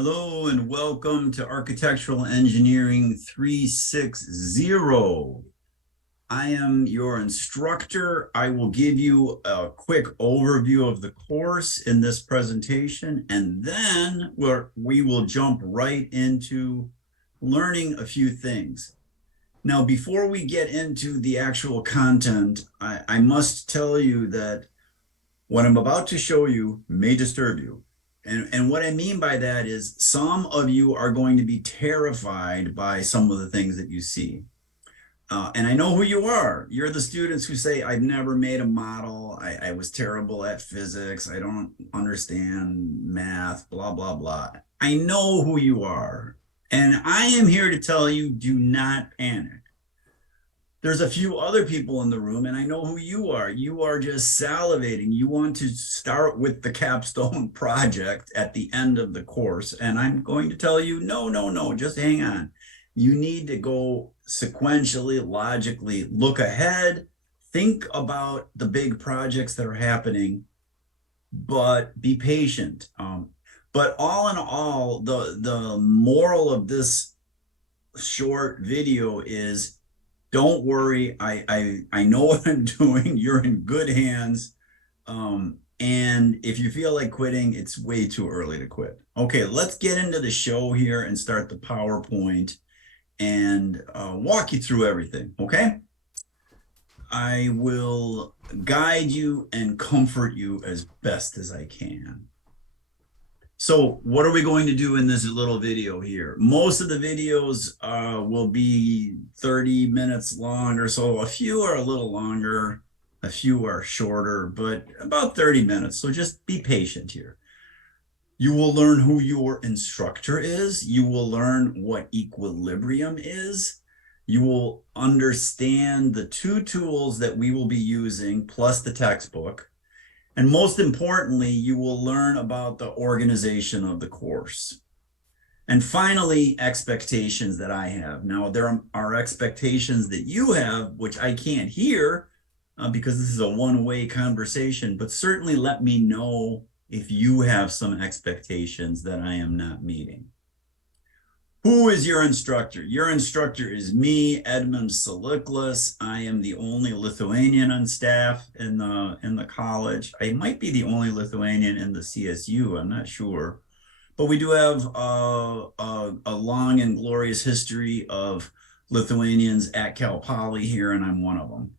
Hello and welcome to Architectural Engineering 360. I am your instructor. I will give you a quick overview of the course in this presentation, and then we will jump right into learning a few things. Now, before we get into the actual content, I must tell you that what I'm about to show you may disturb you. And what I mean by that is some of you are going to be terrified by some of the things that you see. And I know who you are. You're the students who say, I've never made a model. I was terrible at physics. I don't understand math, blah, blah, blah. I know who you are. And I am here to tell you, do not panic. There's a few other people in the room, and I know who you are. You are just salivating. You want to start with the capstone project at the end of the course. And I'm going to tell you, no, just hang on. You need to go sequentially, logically, look ahead, think about the big projects that are happening, but be patient. But all in all, the moral of this short video is, don't worry. I know what I'm doing. You're in good hands. And if you feel like quitting, it's way too early to quit. Okay, let's get into the show here and start the PowerPoint and walk you through everything, okay? I will guide you and comfort you as best as I can. So what are we going to do in this little video here? Most of the videos will be 30 minutes long or so. A few are a little longer, a few are shorter, but about 30 minutes. So just be patient here. You will learn who your instructor is. You will learn what equilibrium is. You will understand the two tools that we will be using plus the textbook. And most importantly, you will learn about the organization of the course. And finally, expectations that I have. Now, there are expectations that you have, which I can't hear because this is a one-way conversation, but certainly let me know if you have some expectations that I am not meeting. Who is your instructor? Your instructor is me, Ed Saliklis. I am the only Lithuanian on staff in the college. I might be the only Lithuanian in the CSU. I'm not sure. But we do have a long and glorious history of Lithuanians at Cal Poly here, and I'm one of them.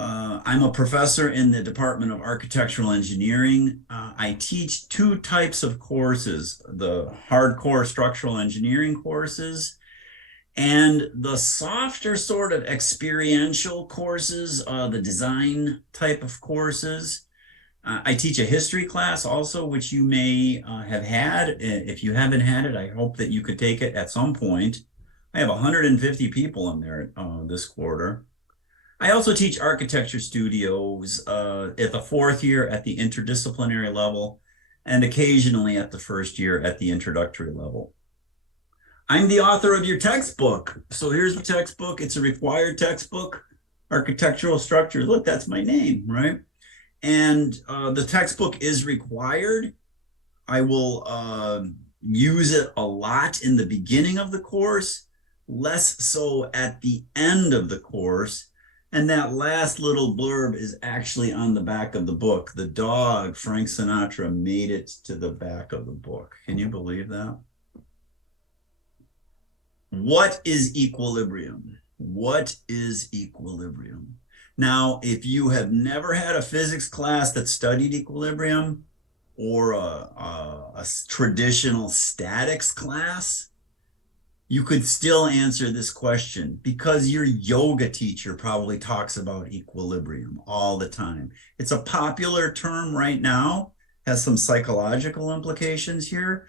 I'm a professor in the Department of Architectural Engineering. I teach two types of courses, the hardcore structural engineering courses and the softer sort of experiential courses, the design type of courses. I teach a history class also, which you may have had. If you haven't had it, I hope that you could take it at some point. I have 150 people in there this quarter. I also teach architecture studios at the fourth year at the interdisciplinary level and occasionally at the first year at the introductory level. I'm the author of your textbook. So here's the textbook. It's a required textbook, Architectural Structure. Look, that's my name, right? And the textbook is required. I will use it a lot in the beginning of the course, less so at the end of the course. And that last little blurb is actually on the back of the book. The dog, Frank Sinatra, made it to the back of the book. Can you believe that? What is equilibrium? What is equilibrium? Now, if you have never had a physics class that studied equilibrium or a traditional statics class, you could still answer this question because your yoga teacher probably talks about equilibrium all the time. It's a popular term right now, has some psychological implications here.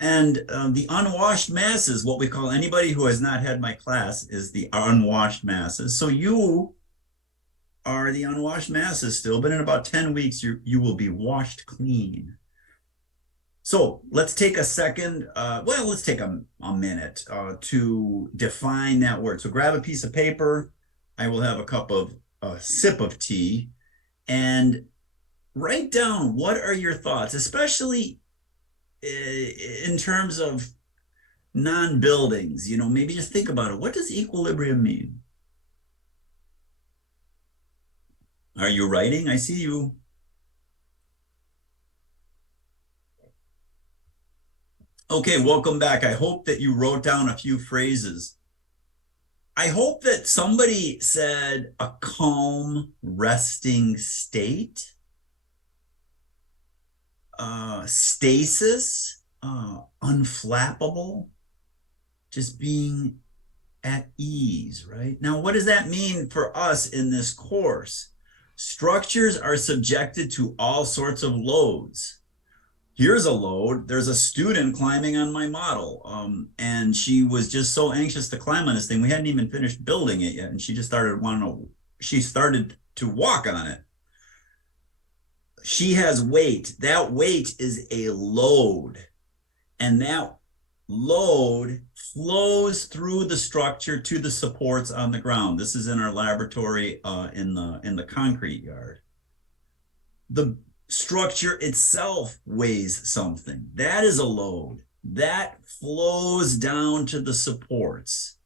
And the unwashed masses, what we call anybody who has not had my class, is the unwashed masses. So you are the unwashed masses still, but in about 10 weeks, you will be washed clean. So let's take a second, let's take a minute to define that word. So grab a piece of paper. I will have a sip of tea, and write down what are your thoughts, especially in terms of non-buildings, maybe just think about it. What does equilibrium mean? Are you writing? I see you. Okay, welcome back. I hope that you wrote down a few phrases. I hope that somebody said a calm, resting state, stasis, unflappable, just being at ease, right? Now, what does that mean for us in this course? Structures are subjected to all sorts of loads. Here's a load. There's a student climbing on my model. And she was just so anxious to climb on this thing. We hadn't even finished building it yet. And she just she started to walk on it. She has weight. That weight is a load. And that load flows through the structure to the supports on the ground. This is in our laboratory in the concrete yard. The structure itself weighs something. That is a load. That flows down to the supports.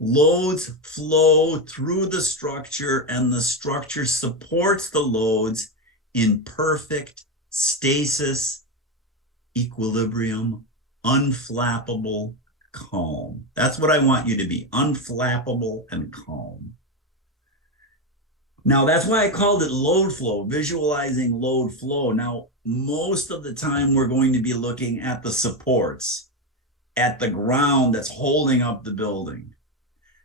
Loads flow through the structure, and the structure supports the loads in perfect stasis, equilibrium, unflappable, calm. That's what I want you to be, unflappable and calm. Now, that's why I called it load flow, visualizing load flow. Now, most of the time, we're going to be looking at the supports, at the ground that's holding up the building.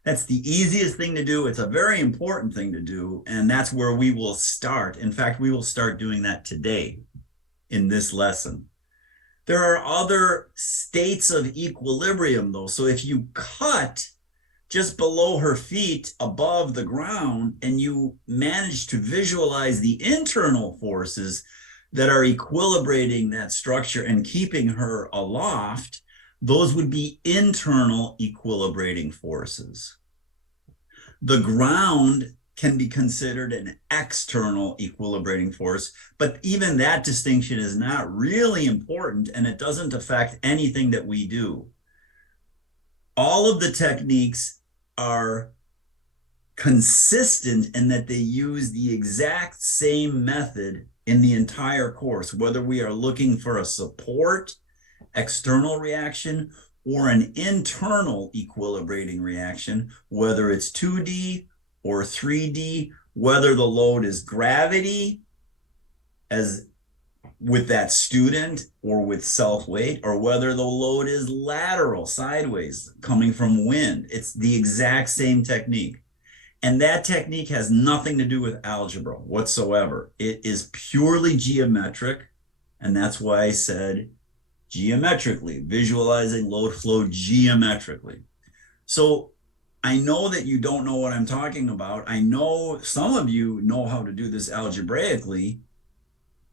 That's the easiest thing to do. It's a very important thing to do, and that's where we will start. In fact, we will start doing that today in this lesson. There are other states of equilibrium, though. So if you cut just below her feet above the ground and you manage to visualize the internal forces that are equilibrating that structure and keeping her aloft, those would be internal equilibrating forces. The ground can be considered an external equilibrating force, but even that distinction is not really important, and it doesn't affect anything that we do. All of the techniques are consistent in that they use the exact same method in the entire course, whether we are looking for a support, external reaction, or an internal equilibrating reaction, whether it's 2D or 3D, whether the load is gravity, as with that student or with self-weight, or whether the load is lateral, sideways, coming from wind. It's the exact same technique. And that technique has nothing to do with algebra whatsoever. It is purely geometric. And that's why I said geometrically, visualizing load flow geometrically. So I know that you don't know what I'm talking about. I know some of you know how to do this algebraically,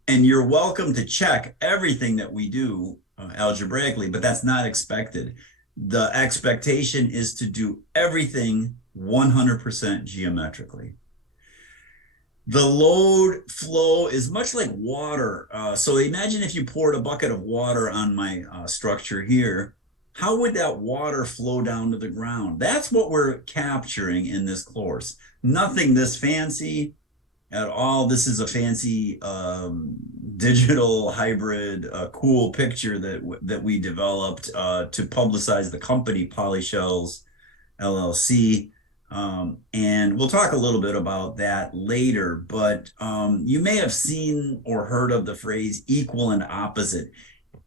and you're welcome to check everything that we do algebraically, but that's not expected. The expectation is to do everything 100% geometrically. The load flow is much like water. So imagine if you poured a bucket of water on my structure here, how would that water flow down to the ground? That's what we're capturing in this course. Nothing this fancy at all. This is a fancy digital hybrid cool picture that we developed to publicize the company Polyshells LLC. And we'll talk a little bit about that later, but you may have seen or heard of the phrase equal and opposite.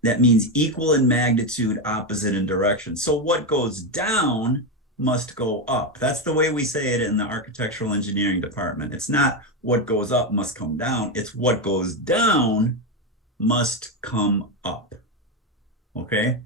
That means equal in magnitude, opposite in direction. So what goes down must go up. That's the way we say it in the architectural engineering department. It's not what goes up must come down. It's what goes down must come up. Okay?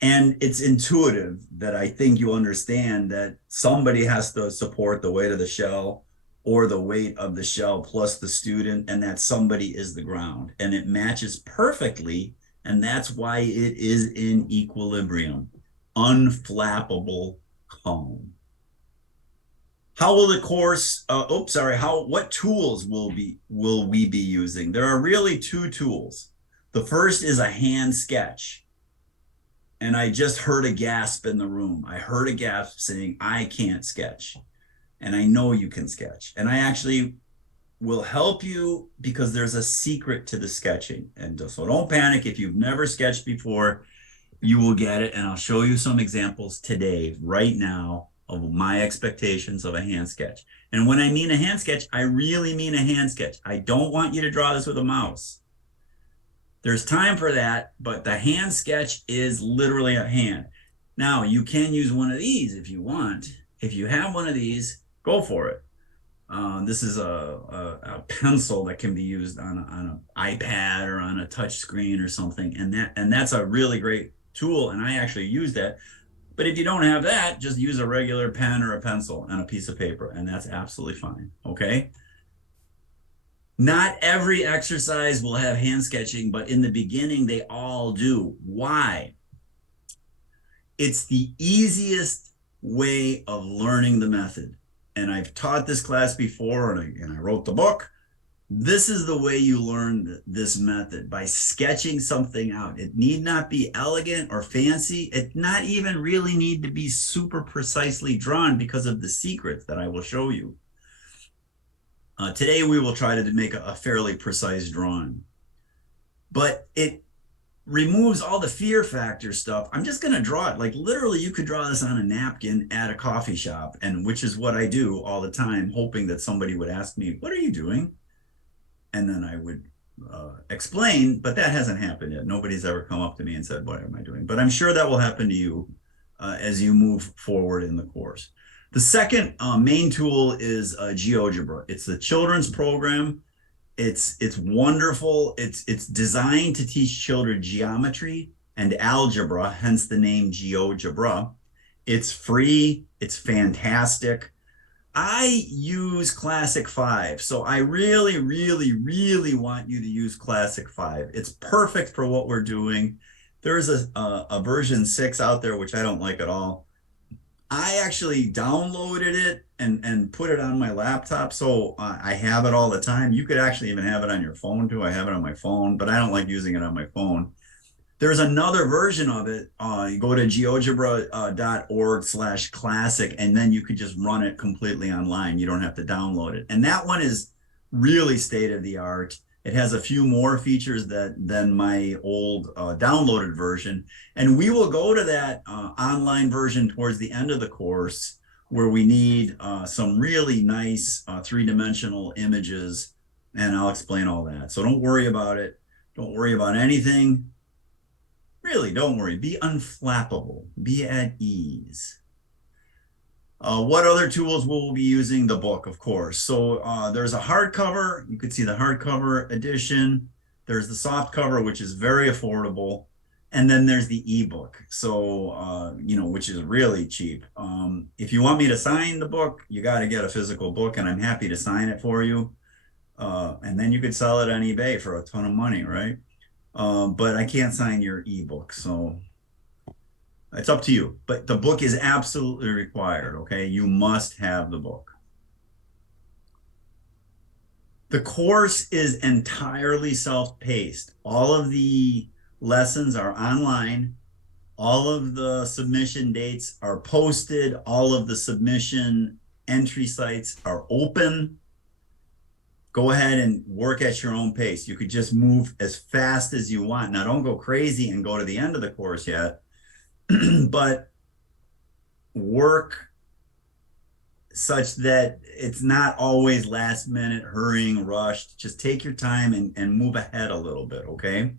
And it's intuitive that I think you understand that somebody has to support the weight of the shell or the weight of the shell plus the student, and that somebody is the ground. And it matches perfectly, and that's why it is in equilibrium, unflappable, calm. How will the course, what tools will we be using? There are really two tools. The first is a hand sketch. And I just heard a gasp in the room. I heard a gasp saying, I can't sketch. And I know you can sketch. And I actually will help you because there's a secret to the sketching. And so don't panic. If you've never sketched before, you will get it. And I'll show you some examples today, right now, of my expectations of a hand sketch. And when I mean a hand sketch, I really mean a hand sketch. I don't want you to draw this with a mouse. There's time for that, but the hand sketch is literally a hand. Now, you can use one of these if you want. If you have one of these, go for it. This is a pencil that can be used on an iPad or on a touch screen or something, and that's a really great tool, and I actually use that. But if you don't have that, just use a regular pen or a pencil and a piece of paper, and that's absolutely fine, okay? Not every exercise will have hand sketching, but in the beginning, they all do. Why? It's the easiest way of learning the method. And I've taught this class before, and I wrote the book. This is the way you learn this method, by sketching something out. It need not be elegant or fancy. It not even really need to be super precisely drawn because of the secrets that I will show you. Today, we will try to make a fairly precise drawing, but it removes all the fear factor stuff. I'm just going to draw it. Like literally, you could draw this on a napkin at a coffee shop, and which is what I do all the time, hoping that somebody would ask me, what are you doing? And then I would explain, but that hasn't happened yet. Nobody's ever come up to me and said, what am I doing? But I'm sure that will happen to you as you move forward in the course. The second main tool is GeoGebra. It's the children's program. It's wonderful. It's designed to teach children geometry and algebra, hence the name GeoGebra. It's free. It's fantastic. I use Classic 5, so I really, really, really want you to use Classic 5. It's perfect for what we're doing. There's a version 6 out there, which I don't like at all. I actually downloaded it and put it on my laptop, so I have it all the time. You could actually even have it on your phone too. I have it on my phone, but I don't like using it on my phone. There's another version of it. You go to geogebra.org/classic, and then you could just run it completely online. You don't have to download it. And that one is really state of the art. It has a few more features than my old downloaded version. And we will go to that online version towards the end of the course, where we need some really nice three-dimensional images. And I'll explain all that. So don't worry about it. Don't worry about anything. Really, don't worry. Be unflappable. Be at ease. What other tools will we be using? The book, of course. So there's a hardcover. You could see the hardcover edition. There's the soft cover, which is very affordable. And then there's the ebook. So, which is really cheap. If you want me to sign the book, you got to get a physical book, and I'm happy to sign it for you. And then you could sell it on eBay for a ton of money, right? But I can't sign your ebook, so it's up to you. But the book is absolutely required, okay? You must have the book. The course is entirely self-paced. All of the lessons are online. All of the submission dates are posted. All of the submission entry sites are open. Go ahead and work at your own pace. You could just move as fast as you want. Now, don't go crazy and go to the end of the course yet, but work such that it's not always last minute, hurrying, rushed. Just take your time and move ahead a little bit, okay?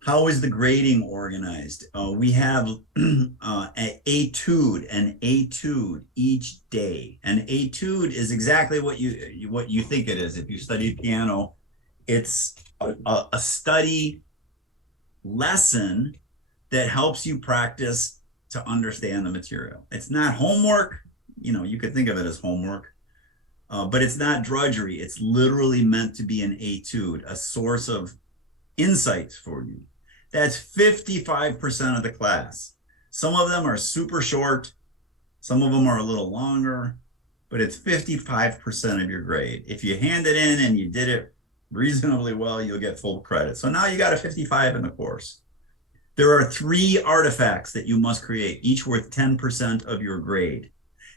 How is the grading organized? We have an etude each day. An etude is exactly what you think it is. If you study piano, it's a study lesson that helps you practice to understand the material. It's not homework. You could think of it as homework, but it's not drudgery. It's literally meant to be an etude, a source of insights for you. That's 55% of the class. Some of them are super short. Some of them are a little longer, but it's 55% of your grade. If you hand it in and you did it reasonably well, you'll get full credit. So now you got a 55 in the course. There are 3 artifacts that you must create, each worth 10% of your grade.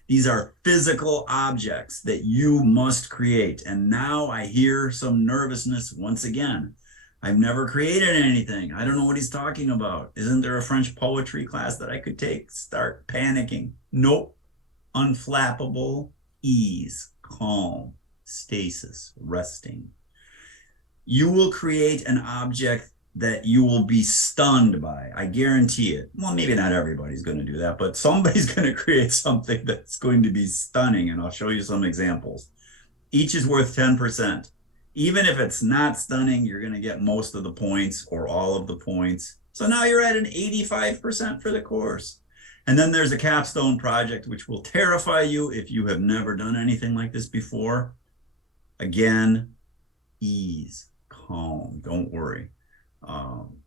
These are physical objects that you must create. And now I hear some nervousness once again. I've never created anything. I don't know what he's talking about. Isn't there a French poetry class that I could take? Start panicking. Nope. Unflappable, ease, calm, stasis, resting. You will create an object that you will be stunned by. I guarantee it. Well, maybe not everybody's going to do that, but somebody's going to create something that's going to be stunning. And I'll show you some examples. Each is worth 10%. Even if it's not stunning, you're going to get most of the points or all of the points. So now you're at an 85% for the course. And then there's a capstone project, which will terrify you if you have never done anything like this before. Again, ease, calm, don't worry.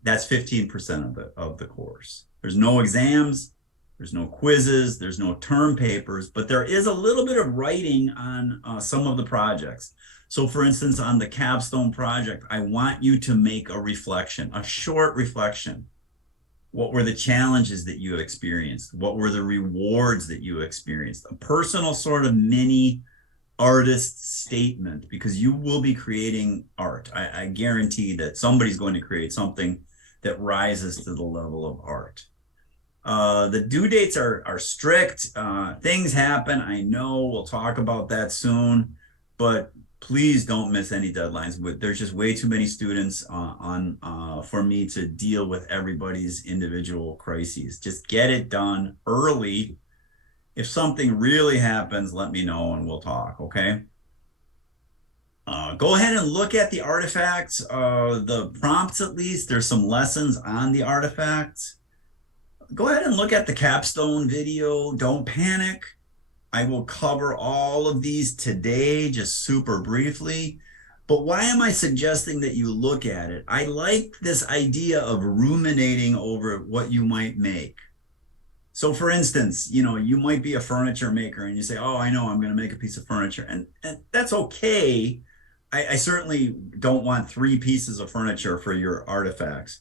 That's 15% of the course. There's no exams, there's no quizzes, there's no term papers, but there is a little bit of writing on some of the projects. So for instance, on the capstone project, I want you to make a reflection, a short reflection. What were the challenges that you experienced? What were the rewards that you experienced? A personal sort of mini artist statement, because you will be creating art. I guarantee that somebody's going to create something that rises to the level of art. The due dates are strict. Things happen. I know we'll talk about that soon, but please don't miss any deadlines. There's just way too many students for me to deal with everybody's individual crises. Just get it done early. If something really happens, let me know and we'll talk, okay? Go ahead and look at the artifacts, the prompts at least. There's some lessons on the artifacts. Go ahead and look at the capstone video. Don't panic. I will cover all of these today, just super briefly. But why am I suggesting that you look at it? I like this idea of ruminating over what you might make. So for instance, you might be a furniture maker and you say, oh, I know I'm going to make a piece of furniture. And that's okay. I certainly don't want 3 pieces of furniture for your artifacts.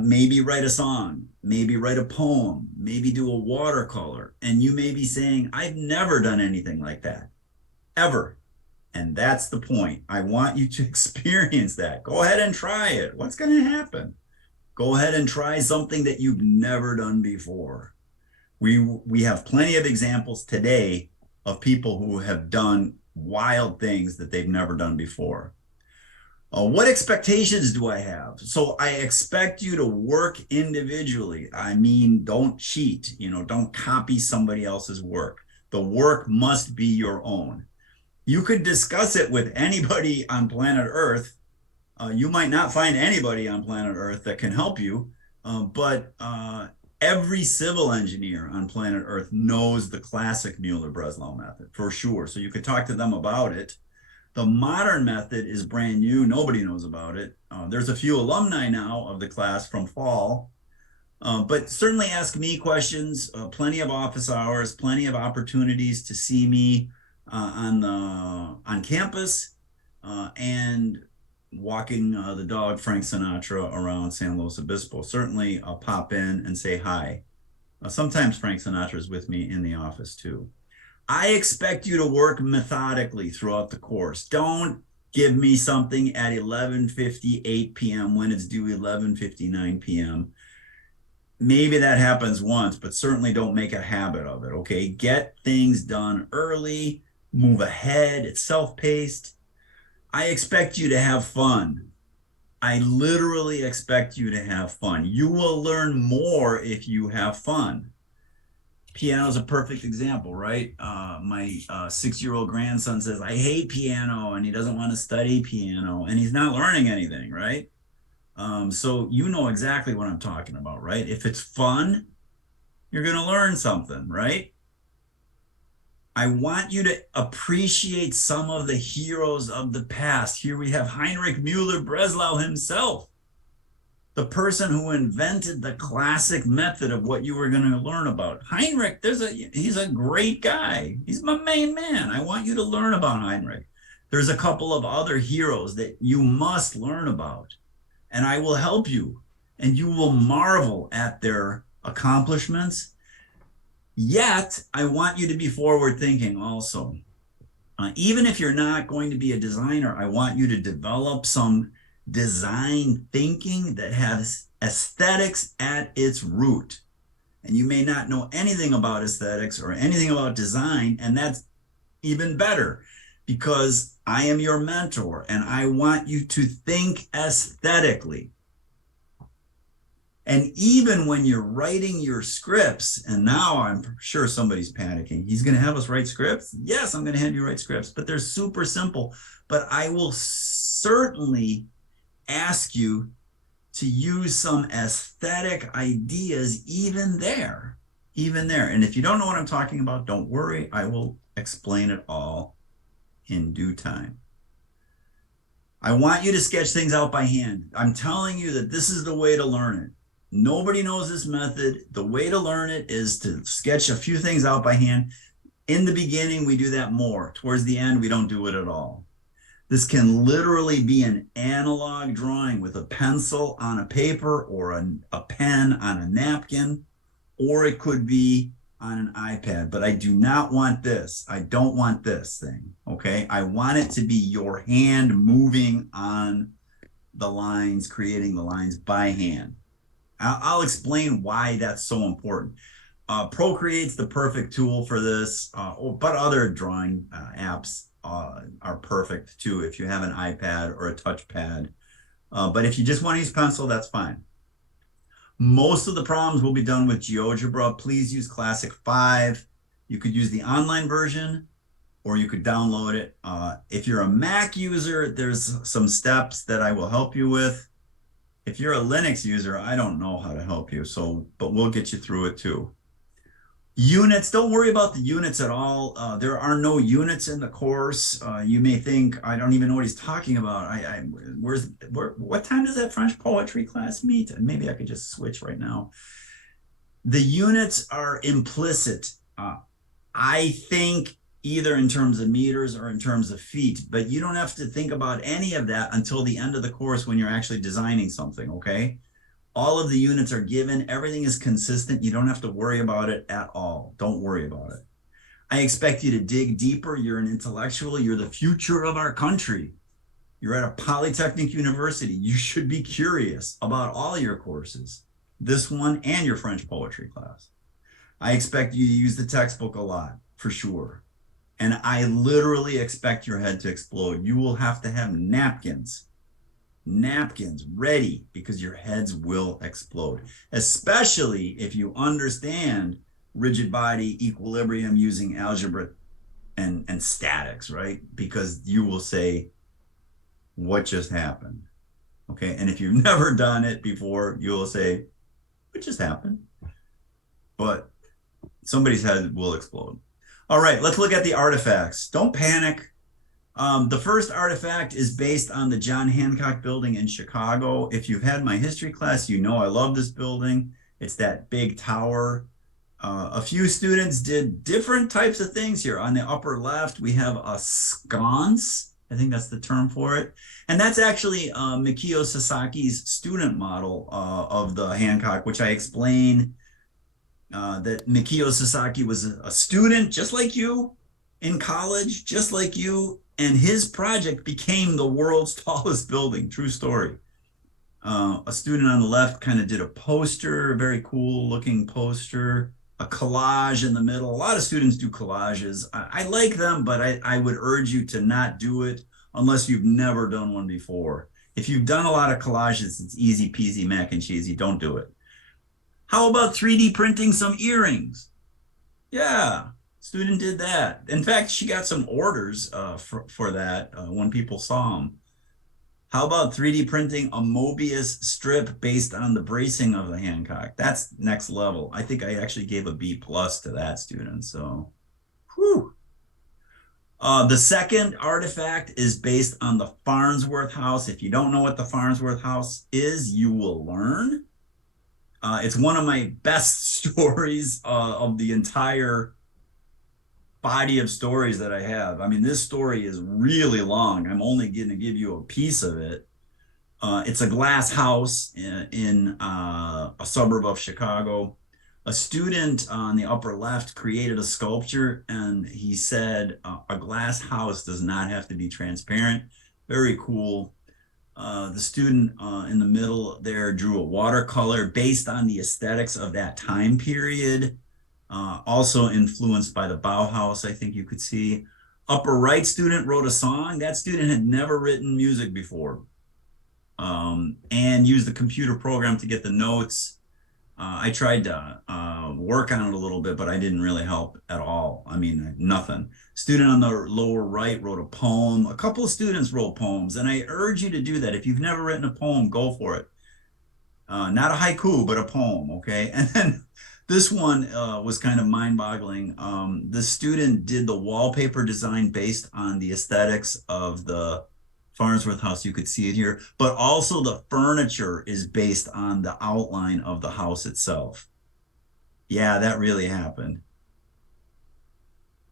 Maybe write a song, maybe write a poem, maybe do a watercolor. And you may be saying, I've never done anything like that, ever. And that's the point. I want you to experience that. Go ahead and try it. What's going to happen? Go ahead and try something that you've never done before. We have plenty of examples today of people who have done wild things that they've never done before. What expectations do I have? So I expect you to work individually. I mean, don't cheat, don't copy somebody else's work. The work must be your own. You could discuss it with anybody on planet Earth. You might not find anybody on planet Earth that can help you, but every civil engineer on planet Earth knows the classic Muller-Breslau method for sure. So you could talk to them about it. The modern method is brand new. Nobody knows about it. There's a few alumni now of the class from fall, but certainly ask me questions. Plenty of office hours, plenty of opportunities to see me on campus and walking the dog Frank Sinatra around San Luis Obispo. Certainly I'll pop in and say hi. Sometimes Frank Sinatra is with me in the office too. I expect you to work methodically throughout the course. Don't give me something at 11:58 p.m. when it's due 11:59 p.m. Maybe that happens once, but certainly don't make a habit of it, okay? Get things done early, move ahead, it's self-paced. I expect you to have fun. I literally expect you to have fun. You will learn more if you have fun. Piano is a perfect example, right? My 6-year-old grandson says, I hate piano, and he doesn't want to study piano, and he's not learning anything, right? So you know exactly what I'm talking about, right? If it's fun, you're going to learn something, right? I want you to appreciate some of the heroes of the past. Here we have Heinrich Muller-Breslau himself, the person who invented the classic method of what you were going to learn about. Heinrich, he's a great guy. He's my main man. I want you to learn about Heinrich. There's a couple of other heroes that you must learn about, and I will help you, and you will marvel at their accomplishments. Yet, I want you to be forward thinking also. Even if you're not going to be a designer, I want you to develop some design thinking that has aesthetics at its root. And you may not know anything about aesthetics or anything about design, and that's even better because I am your mentor and I want you to think aesthetically. And even when you're writing your scripts, and now I'm sure somebody's panicking, he's going to have us write scripts? Yes, I'm going to have you write scripts, but they're super simple. But I will certainly ask you to use some aesthetic ideas even there. And if you don't know what I'm talking about, don't worry. I will explain it all in due time. I want you to sketch things out by hand. I'm telling you that this is the way to learn it. Nobody knows this method. The way to learn it is to sketch a few things out by hand. In the beginning, we do that more. Towards the end, we don't do it at all. This can literally be an analog drawing with a pencil on a paper or a pen on a napkin, or it could be on an iPad. But I do not want this. I don't want this thing, okay? I want it to be your hand moving on the lines, creating the lines by hand. I'll explain why that's so important. Procreate's the perfect tool for this, but other drawing apps are perfect too if you have an iPad or a touchpad. But if you just want to use pencil, that's fine. Most of the problems will be done with GeoGebra. Please use Classic 5. You could use the online version or you could download it. If you're a Mac user, there's some steps that I will help you with. If you're a Linux user, I don't know how to help you, but we'll get you through it too. Units, don't worry about the units at all. There are no units in the course. You may think, I don't even know what he's talking about. What time does that French poetry class meet? And maybe I could just switch right now. The units are implicit. I think either in terms of meters or in terms of feet, but you don't have to think about any of that until the end of the course when you're actually designing something, okay? All of the units are given. Everything is consistent. You don't have to worry about it at all. Don't worry about it. I expect you to dig deeper. You're an intellectual. You're the future of our country. You're at a polytechnic university. You should be curious about all your courses, this one and your French poetry class. I expect you to use the textbook a lot, for sure. And I literally expect your head to explode. You will have to have napkins ready because your heads will explode, especially if you understand rigid body equilibrium using algebra and statics, right? Because you will say, what just happened? Okay. And if you've never done it before, you will say, what just happened? But somebody's head will explode. All right, let's look at the artifacts. Don't panic. The first artifact is based on the John Hancock building in Chicago. If you've had my history class, you know I love this building. It's that big tower. A few students did different types of things here. On the upper left, we have a sconce. I think that's the term for it. And that's actually Mikio Sasaki's student model of the Hancock, which I explain that Mikio Sasaki was a student just like you in college, just like you, and his project became the world's tallest building. True story. A student on the left kind of did a poster, a very cool looking poster, a collage in the middle. A lot of students do collages. I like them, but I would urge you to not do it unless you've never done one before. If you've done a lot of collages, it's easy peasy mac and cheesy. Don't do it. How about 3D printing some earrings? Yeah, student did that. In fact, she got some orders for that when people saw them. How about 3D printing a Mobius strip based on the bracing of the Hancock? That's next level. I think I actually gave a B+ to that student. So, whew. The second artifact is based on the Farnsworth House. If you don't know what the Farnsworth House is, you will learn. It's one of my best stories of the entire body of stories that I have. I mean, this story is really long. I'm only going to give you a piece of it. It's a glass house in a suburb of Chicago. A student on the upper left created a sculpture, and he said a glass house does not have to be transparent. Very cool. The student in the middle there drew a watercolor based on the aesthetics of that time period, also influenced by the Bauhaus, I think you could see. Upper right student wrote a song. That student had never written music before, and used the computer program to get the notes. I tried to work on it a little bit, but I didn't really help at all. I mean, nothing. Student on the lower right wrote a poem. A couple of students wrote poems, and I urge you to do that. If you've never written a poem, go for it. Not a haiku, but a poem, okay? And then this one was kind of mind-boggling. The student did the wallpaper design based on the aesthetics of the Farnsworth house. You could see it here, but also the furniture is based on the outline of the house itself. Yeah, that really happened.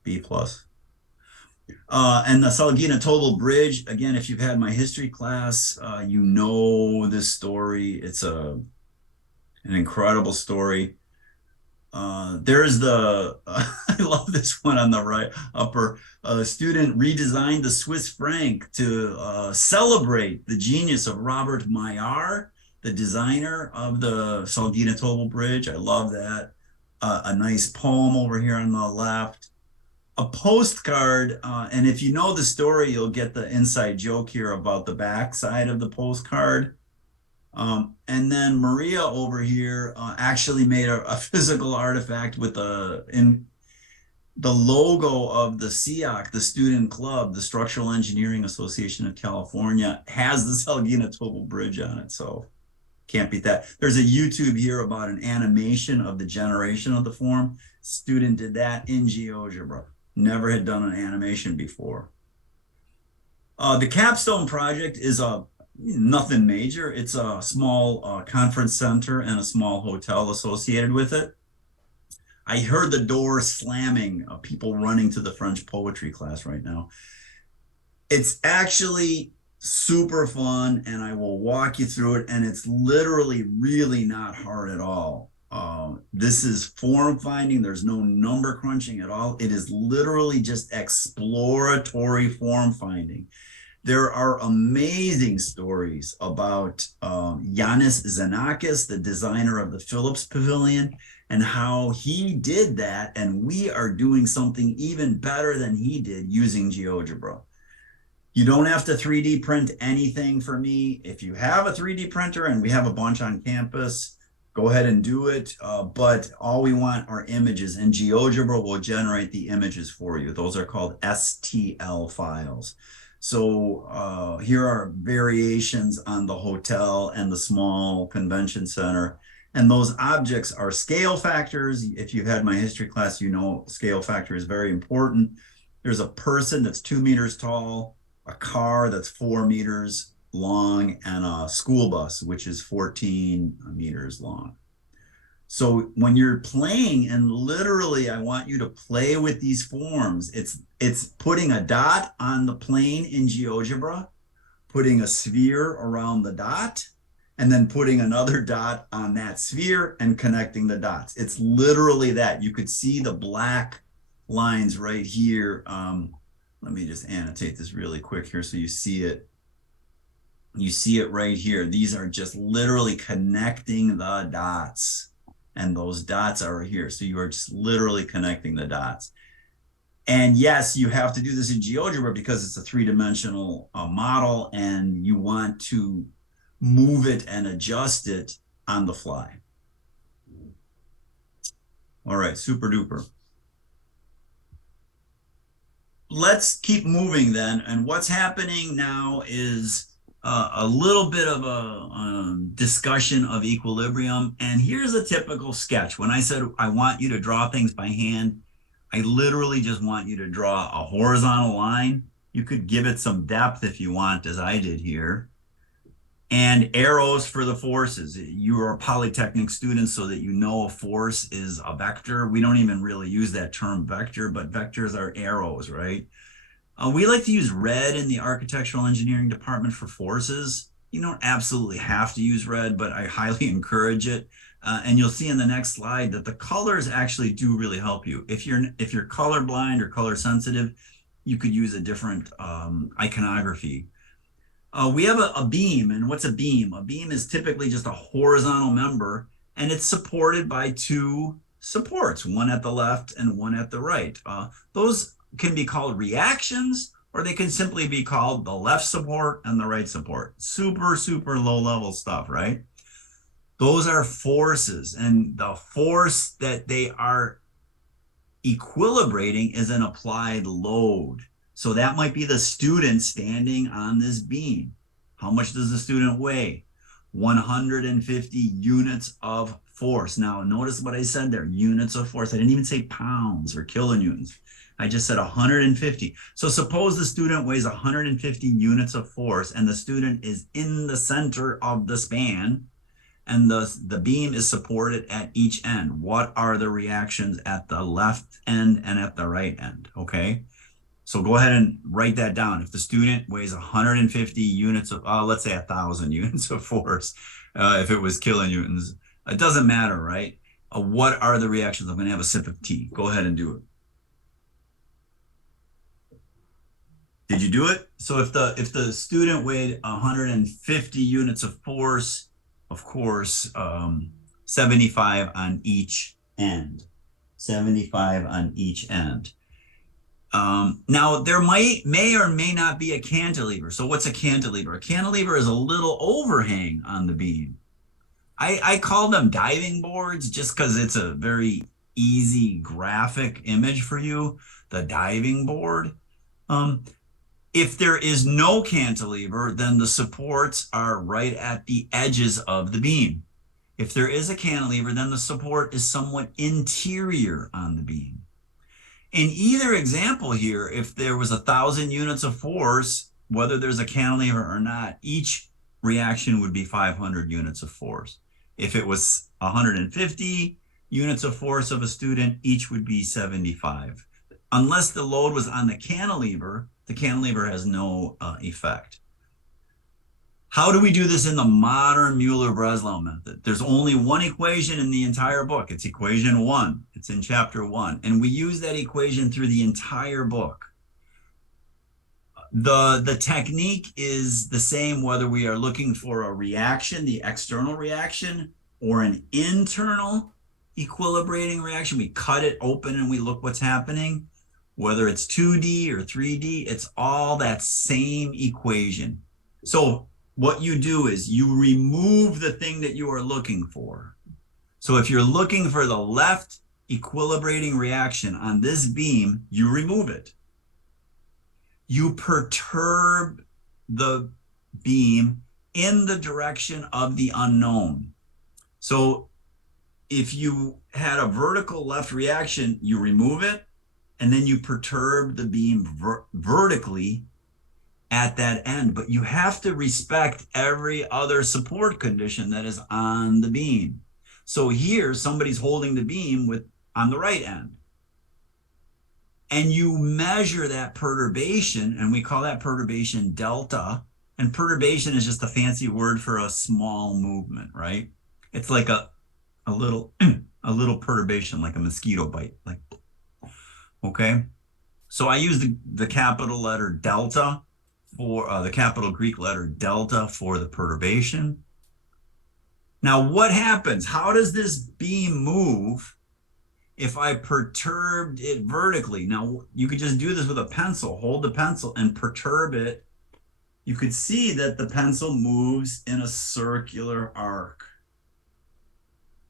B plus. And the Saligina Total Bridge, again, if you've had my history class, you know this story. It's an incredible story. There's the, I love this one on the right upper. Student redesigned the Swiss franc to celebrate the genius of Robert Maillard, the designer of the Saligina Total Bridge. I love that. A nice poem over here on the left. A postcard, and if you know the story, you'll get the inside joke here about the back side of the postcard. And then Maria over here actually made a physical artifact with the logo of the SEAC, the student club, the Structural Engineering Association of California, has the Saligina Total Bridge on it. So can't beat that. There's a YouTube here about an animation of the generation of the form. Student did that in GeoGebra. Never had done an animation before. The capstone project is nothing major. It's a small conference center and a small hotel associated with it. I heard the door slamming, people running to the French poetry class right now. It's actually super fun, and I will walk you through it, and it's literally really not hard at all. This is form finding. There's no number crunching at all. It is literally just exploratory form finding. There are amazing stories about Yanis Xenakis, the designer of the Phillips Pavilion, and how he did that. And we are doing something even better than he did using GeoGebra. You don't have to 3D print anything for me. If you have a 3D printer, and we have a bunch on campus, go ahead and do it. But all we want are images, and GeoGebra will generate the images for you. Those are called STL files. So here are variations on the hotel and the small convention center. And those objects are scale factors. If you've had my history class, you know scale factor is very important. There's a person that's 2 meters tall, a car that's 4 meters long, and a school bus, which is 14 meters long. So when you're playing, and literally I want you to play with these forms, it's putting a dot on the plane in GeoGebra, putting a sphere around the dot, and then putting another dot on that sphere and connecting the dots. It's literally that. You could see the black lines right here. Let me just annotate this really quick here so you see it. You see it right here. These are just literally connecting the dots. And those dots are here. So you are just literally connecting the dots. And yes, you have to do this in GeoGebra because it's a three-dimensional model, and you want to move it and adjust it on the fly. All right, super duper. Let's keep moving then. And what's happening now is a little bit of a discussion of equilibrium. And here's a typical sketch. When I said I want you to draw things by hand, I literally just want you to draw a horizontal line. You could give it some depth if you want, as I did here. and arrows for the forces. You are a polytechnic student, so that you know a force is a vector. We don't even really use that term vector, but vectors are arrows, right? We like to use red in the architectural engineering department for forces. You don't absolutely have to use red, but I highly encourage it. And you'll see in the next slide that the colors actually do really help you. If you're colorblind or color sensitive, you could use a different iconography. We have a beam, and what's a beam? A beam is typically just a horizontal member, and it's supported by two supports, one at the left and one at the right. Those can be called reactions, or they can simply be called the left support and the right support. Super, super low level stuff, right? Those are forces, and the force that they are equilibrating is an applied load. So that might be the student standing on this beam. How much does the student weigh? 150 units of force. Now, notice what I said there, units of force. I didn't even say pounds or kilonewtons. I just said 150. So suppose the student weighs 150 units of force and the student is in the center of the span and the beam is supported at each end. What are the reactions at the left end and at the right end? Okay. So go ahead and write that down. If the student weighs 150 units of, let's say 1,000 units of force, if it was kilonewtons, it doesn't matter, right? What are the reactions? I'm going to have a sip of tea. Go ahead and do it. Did you do it? So if the student weighed 150 units of force, of course, 75 on each end. 75 on each end. Now, there may or may not be a cantilever. So what's a cantilever? A cantilever is a little overhang on the beam. I call them diving boards just because it's a very easy graphic image for you, the diving board. If there is no cantilever, then the supports are right at the edges of the beam. If there is a cantilever, then the support is somewhat interior on the beam. In either example here, if there was 1,000 units of force, whether there's a cantilever or not, each reaction would be 500 units of force. If it was 150 units of force of a student, each would be 75. Unless the load was on the cantilever has no effect. How do we do this in the modern Muller-Breslau method? There's only one equation in the entire book. It's equation 1. It's in chapter 1. And we use that equation through the entire book. The technique is the same whether we are looking for a reaction, the external reaction, or an internal equilibrating reaction. We cut it open and we look what's happening. Whether it's 2D or 3D, it's all that same equation. So what you do is you remove the thing that you are looking for. So if you're looking for the left equilibrating reaction on this beam, you remove it. You perturb the beam in the direction of the unknown. So if you had a vertical left reaction, you remove it, and then you perturb the beam vertically at that end. But you have to respect every other support condition that is on the beam. So here, somebody's holding the beam on the right end. And you measure that perturbation, and we call that perturbation delta. And perturbation is just a fancy word for a small movement, right? It's like a little perturbation, like a mosquito bite, like. Okay, so I use the capital letter delta for the capital Greek letter delta for the perturbation. Now, what happens? How does this beam move if I perturbed it vertically? Now, you could just do this with a pencil. Hold the pencil and perturb it. You could see that the pencil moves in a circular arc.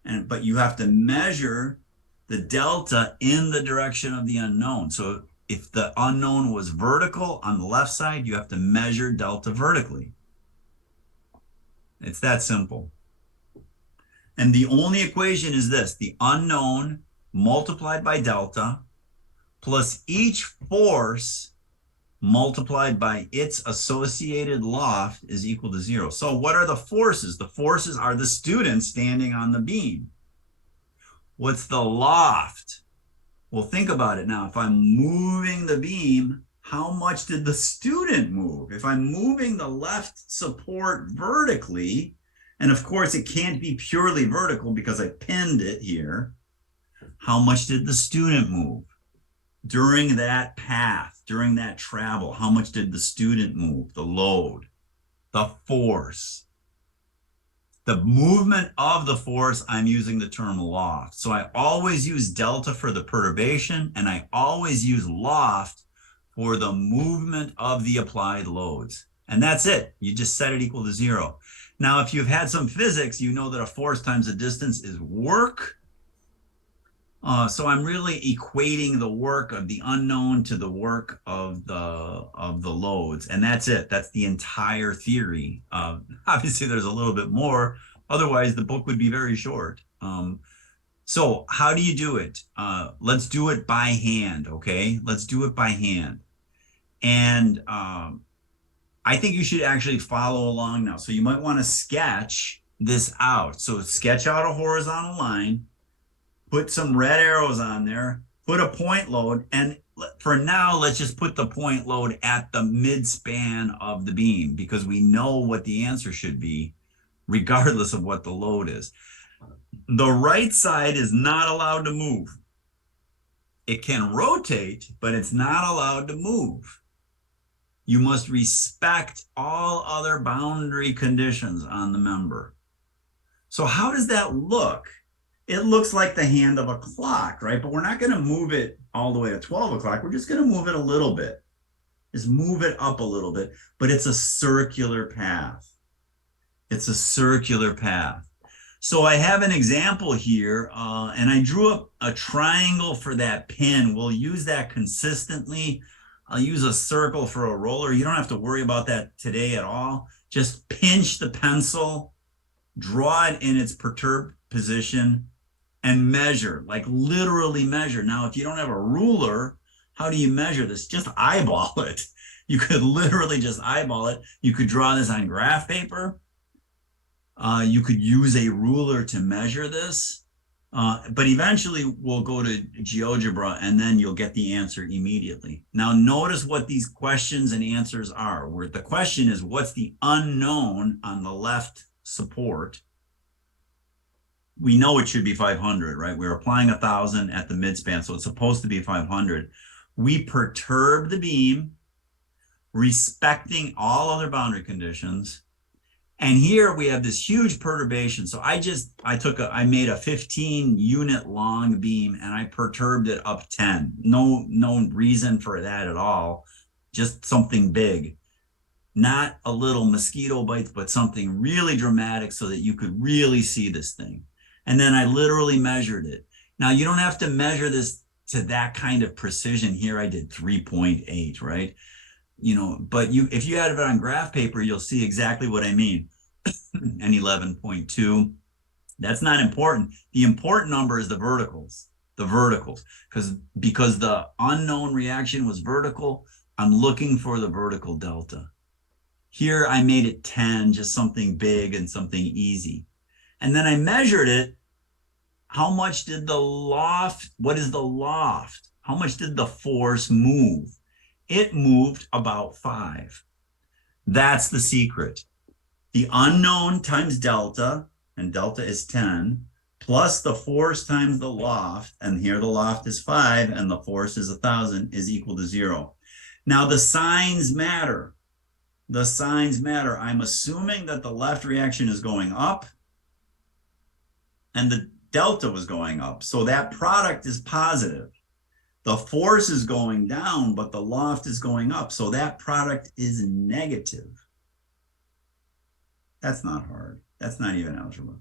But you have to measure the delta in the direction of the unknown. So if the unknown was vertical on the left side, you have to measure delta vertically. It's that simple. And the only equation is this: the unknown multiplied by delta plus each force multiplied by its associated loft is equal to 0. So what are the forces? The forces are the student standing on the beam. What's the loft? Well, think about it now. If I'm moving the beam, how much did the student move? If I'm moving the left support vertically, and of course it can't be purely vertical because I pinned it here, how much did the student move? During that path, during that travel, how much did the student move? The load, the force. The movement of the force, I'm using the term loft. So I always use delta for the perturbation, and I always use loft for the movement of the applied loads. And that's it. You just set it equal to 0. Now, if you've had some physics, you know that a force times a distance is work. So I'm really equating the work of the unknown to the work of the loads, and that's it. That's the entire theory. Obviously, there's a little bit more. Otherwise, the book would be very short. So how do you do it? Let's do it by hand, okay? Let's do it by hand. And I think you should actually follow along now. So you might want to sketch this out. So sketch out a horizontal line. Put some red arrows on there, put a point load, and for now, let's just put the point load at the mid-span of the beam because we know what the answer should be, regardless of what the load is. The right side is not allowed to move. It can rotate, but it's not allowed to move. You must respect all other boundary conditions on the member. So how does that look? It looks like the hand of a clock, right? But we're not going to move it all the way to 12 o'clock. We're just going to move it a little bit. Just move it up a little bit. But it's a circular path. It's a circular path. So I have an example here, and I drew up a triangle for that pin. We'll use that consistently. I'll use a circle for a roller. You don't have to worry about that today at all. Just pinch the pencil, draw it in its perturbed position, and measure, like literally measure. Now, if you don't have a ruler, how do you measure this? Just eyeball it. You could literally just eyeball it. You could draw this on graph paper. You could use a ruler to measure this. But eventually we'll go to GeoGebra and then you'll get the answer immediately. Now, notice what these questions and answers are. Where the question is, what's the unknown on the left support? We know it should be 500, right? We're applying 1,000 at the midspan, so it's supposed to be 500. We perturb the beam, respecting all other boundary conditions. And here we have this huge perturbation. So I made a 15 unit long beam and I perturbed it up 10. No reason for that at all. Just something big. Not a little mosquito bites, but something really dramatic so that you could really see this thing. And then I literally measured it. Now you don't have to measure this to that kind of precision. Here I did 3.8, right? But if you had it on graph paper, you'll see exactly what I mean. And 11.2, that's not important. The important number is the verticals, because the unknown reaction was vertical. I'm looking for the vertical delta. Here I made it 10, just something big and something easy. And then I measured it. How much did the loft, what is the loft? How much did the force move? It moved about 5. That's the secret. The unknown times delta, and delta is 10, plus the force times the loft, and here the loft is 5, and the force is 1,000, is equal to 0. Now the signs matter. The signs matter. I'm assuming that the left reaction is going up, and the delta was going up. So that product is positive. The force is going down, but the loft is going up. So that product is negative. That's not hard. That's not even algebra.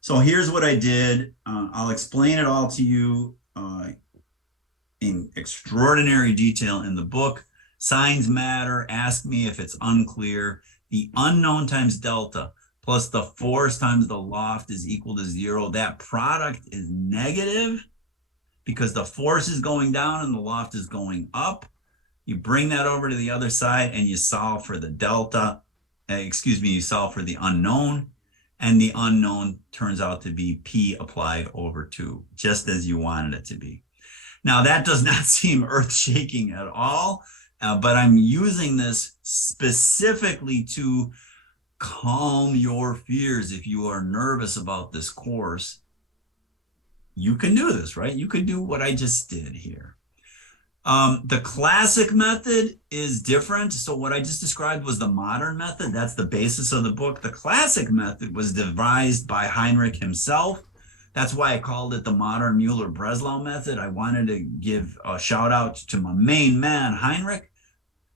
So here's what I did. I'll explain it all to you in extraordinary detail in the book. Signs matter. Ask me if it's unclear. The unknown times delta plus the force times the loft is equal to 0. That product is negative because the force is going down and the loft is going up. You bring that over to the other side and you solve for the delta. You solve for the unknown. And the unknown turns out to be P applied over 2, just as you wanted it to be. Now, that does not seem earth-shaking at all, but I'm using this specifically to calm your fears. If you are nervous about this course, you can do this, right? You could do what I just did here. The classic method is different. So what I just described was the modern method. That's the basis of the book. The classic method was devised by Heinrich himself. That's why I called it the Modern Muller-Breslau Method. I wanted to give a shout out to my main man, Heinrich.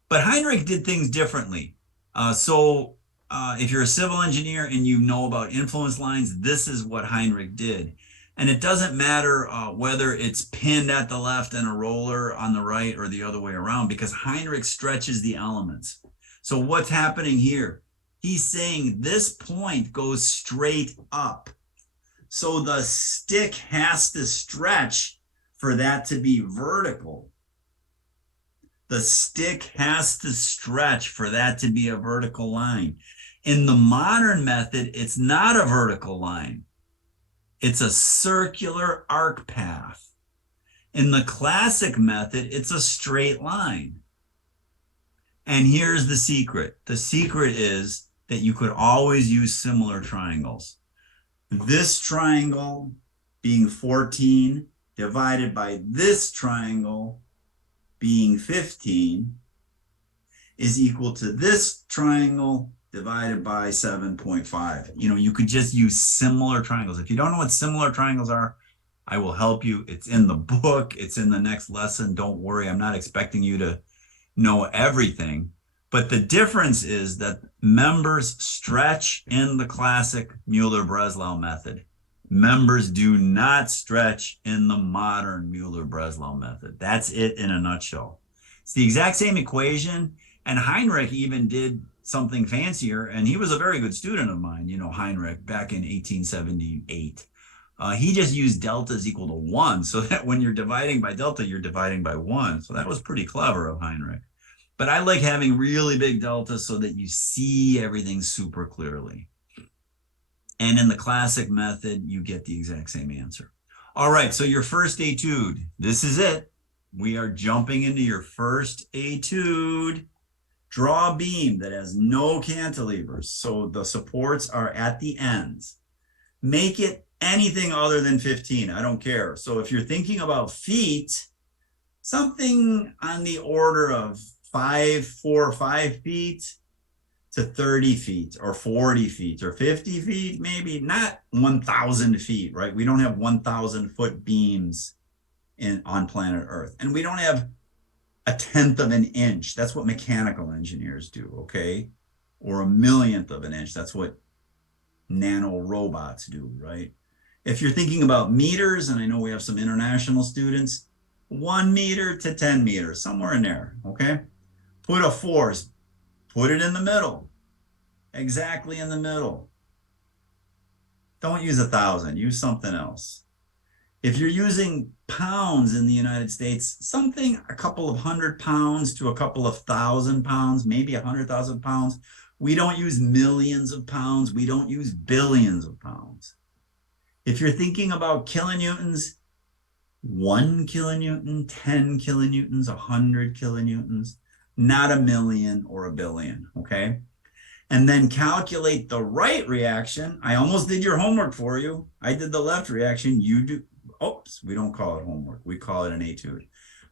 But Heinrich did things differently. If you're a civil engineer and you know about influence lines, this is what Heinrich did. And it doesn't matter whether it's pinned at the left and a roller on the right or the other way around, because Heinrich stretches the elements. So what's happening here? He's saying this point goes straight up. So the stick has to stretch for that to be vertical. The stick has to stretch for that to be a vertical line. In the modern method, it's not a vertical line. It's a circular arc path. In the classic method, it's a straight line. And here's the secret. The secret is that you could always use similar triangles. This triangle being 14 divided by this triangle being 15 is equal to this triangle divided by 7.5. You could just use similar triangles. If you don't know what similar triangles are, I will help you. It's in the book. It's in the next lesson. Don't worry. I'm not expecting you to know everything. But the difference is that members stretch in the classic Muller-Breslau method. Members do not stretch in the modern Muller-Breslau method. That's it in a nutshell. It's the exact same equation. And Heinrich even did something fancier, and he was a very good student of mine, Heinrich, back in 1878. He just used delta is equal to 1, so that when you're dividing by delta, you're dividing by 1. So that was pretty clever of Heinrich. But I like having really big delta so that you see everything super clearly. And in the classic method, you get the exact same answer. All right, so your first etude, this is it. We are jumping into your first etude. Draw a beam that has no cantilevers, so the supports are at the ends. Make it anything other than 15, I don't care. So if you're thinking about feet, something on the order of 4 or 5 feet to 30 feet or 40 feet or 50 feet, maybe not 1,000 feet, right? We don't have 1,000-foot beams on planet Earth. And we don't have 1/10 of an inch. That's what mechanical engineers do, okay? Or 1/1,000,000th of an inch. That's what nano robots do, right? If you're thinking about meters, and I know we have some international students, 1 meter to 10 meters, somewhere in there, okay? Put a force, put it in the middle, exactly in the middle. Don't use 1,000, use something else. If you're using pounds in the United States, something a couple of 100 pounds to a couple of 1,000 pounds, maybe 100,000 pounds. We don't use millions of pounds. We don't use billions of pounds. If you're thinking about kilonewtons, 1 kilonewton, 10 kilonewtons, 100 kilonewtons, not a million or a billion, okay? And then calculate the right reaction. I almost did your homework for you. I did the left reaction. You do. Oops, we don't call it homework. We call it an etude.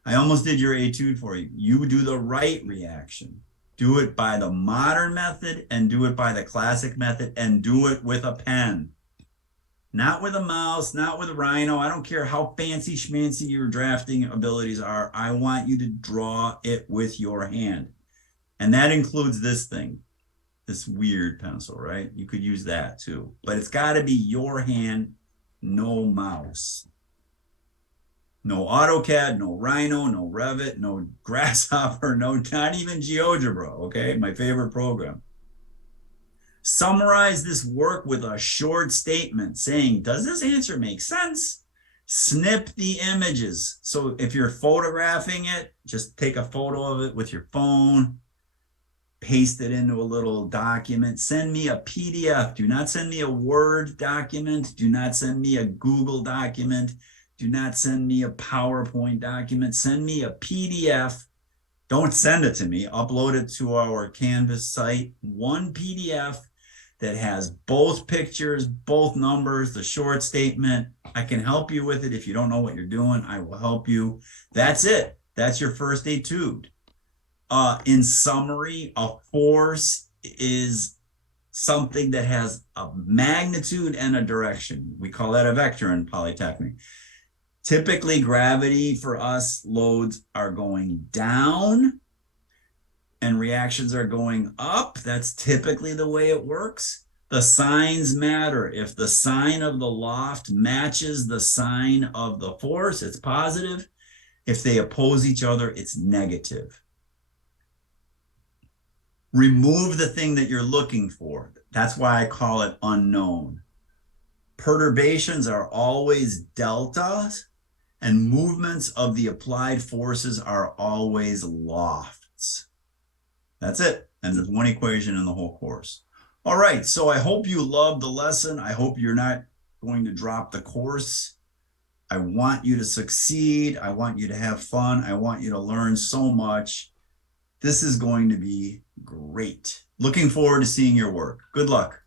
I almost did your etude for you. You do the right reaction. Do it by the modern method and do it by the classic method and do it with a pen. Not with a mouse, not with a Rhino. I don't care how fancy schmancy your drafting abilities are. I want you to draw it with your hand. And that includes this thing, this weird pencil, right? You could use that too. But it's got to be your hand, no mouse. No AutoCAD, no Rhino, no Revit, no Grasshopper, not even GeoGebra, okay? My favorite program. Summarize this work with a short statement saying, does this answer make sense? Snip the images. So if you're photographing it, just take a photo of it with your phone, paste it into a little document. Send me a PDF. Do not send me a Word document. Do not send me a Google document. Do not send me a PowerPoint document. Send me a PDF. Don't send it to me. Upload it to our Canvas site. One PDF that has both pictures, both numbers, the short statement. I can help you with it. If you don't know what you're doing, I will help you. That's it. That's your first etude. In summary, a force is something that has a magnitude and a direction. We call that a vector in Polytechnic. Typically, gravity for us loads are going down and reactions are going up. That's typically the way it works. The signs matter. If the sign of the loft matches the sign of the force, it's positive. If they oppose each other, it's negative. Remove the thing that you're looking for. That's why I call it unknown. Perturbations are always deltas, and movements of the applied forces are always lofts. That's it. And there's one equation in the whole course. All right, so I hope you loved the lesson. I hope you're not going to drop the course. I want you to succeed. I want you to have fun. I want you to learn so much. This is going to be great. Looking forward to seeing your work. Good luck.